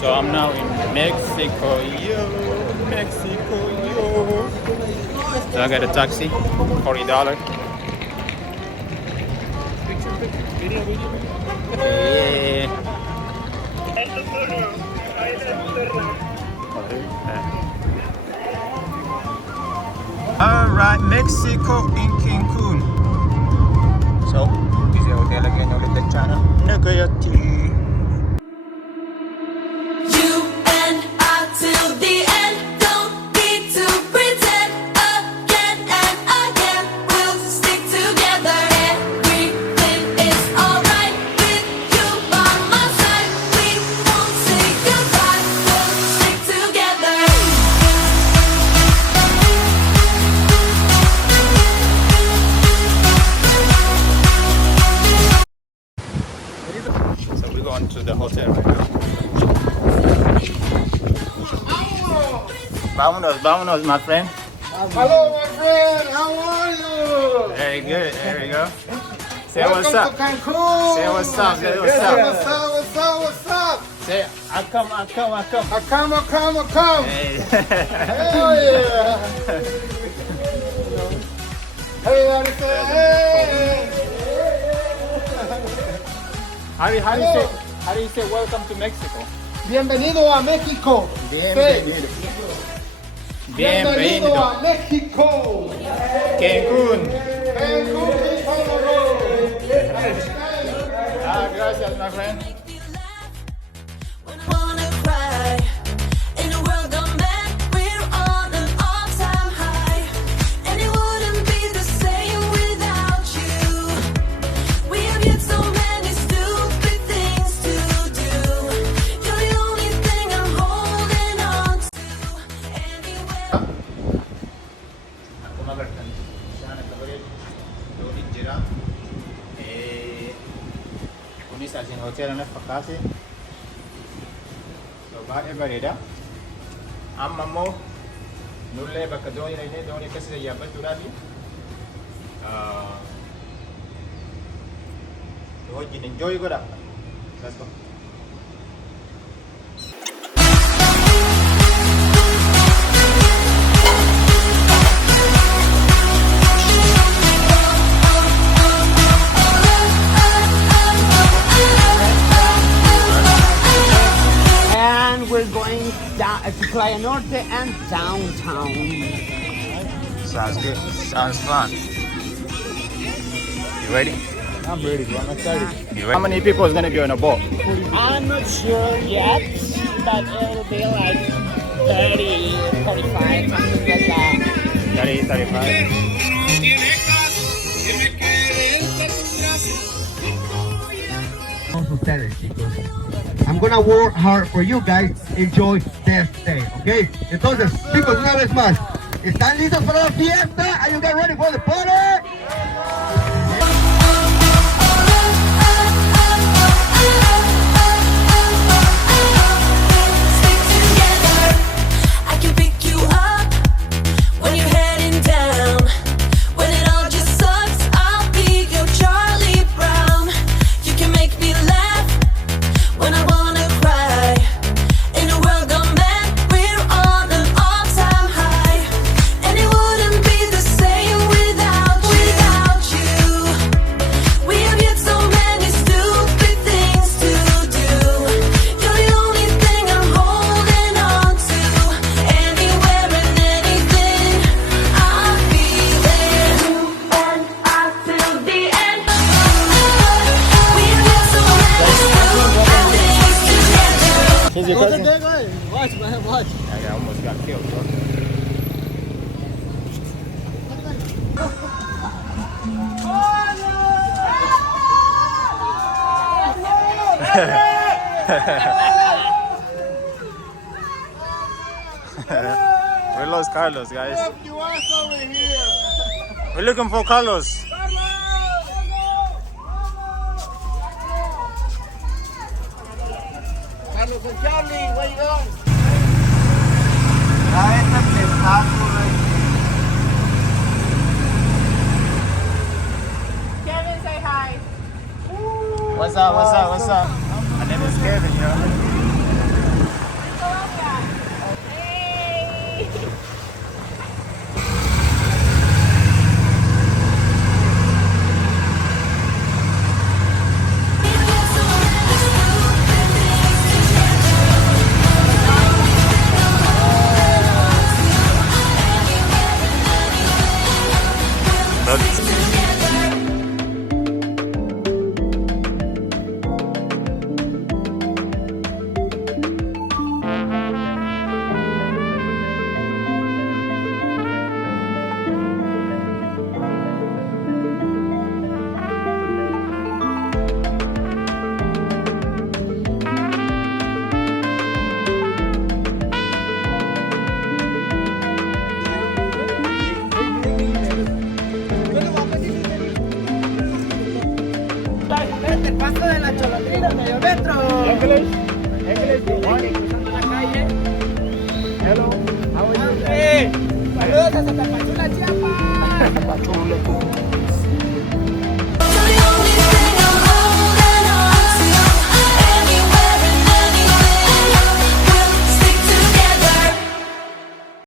So I'm now in Mexico, Mexico, So I got a taxi, $40. Yeah. All right, Mexico in Cancun. So, busy hotel again ulit the channel. Nagayati. To the hotel right now. Vámonos, my friend. Hello, my friend. How are you? Very good. There we go. Say Welcome what's up. to Cancun. Say what's up. Say what's up. What's up? Say I come. I come. Hey. Hell yeah. Hey, I say, hey. How do you say welcome to Mexico? Bienvenido a México. Bienvenido. Bienvenido a México. Cancun. Cancun, Gracias, my friend. Kunis hotel na fakasi. So baay'ee bareeda. Amma immoo nullee bakka doonii dhaqnee doonii akkasii yaabbachuudhaafi wajjin enjoy godha. Let's go. We're going down to Playa Norte and downtown. Sounds good. Sounds fun. You ready? I'm ready, bro. I'm excited. You ready? How many people is gonna be on a boat? I'm not sure yet, but it'll be like 30, 45, something like that. 30, 35. I'm gonna work hard for you guys. Enjoy this day, okay? Entonces, chicos, una vez más, ¿están listos para la fiesta? Are you guys ready for the party? Here's your cousin. Watch, man, watch. I almost got killed, bro. We lost Carlos, guys. We're looking for Carlos. Carlos and Charlie, where you going? Kevin, say hi. What's up? My name is Kevin, you know. medio metro. English? English, you want? Cruzando la calle. Hello, how are you? Saludos a Santa Pachula, Chiapas.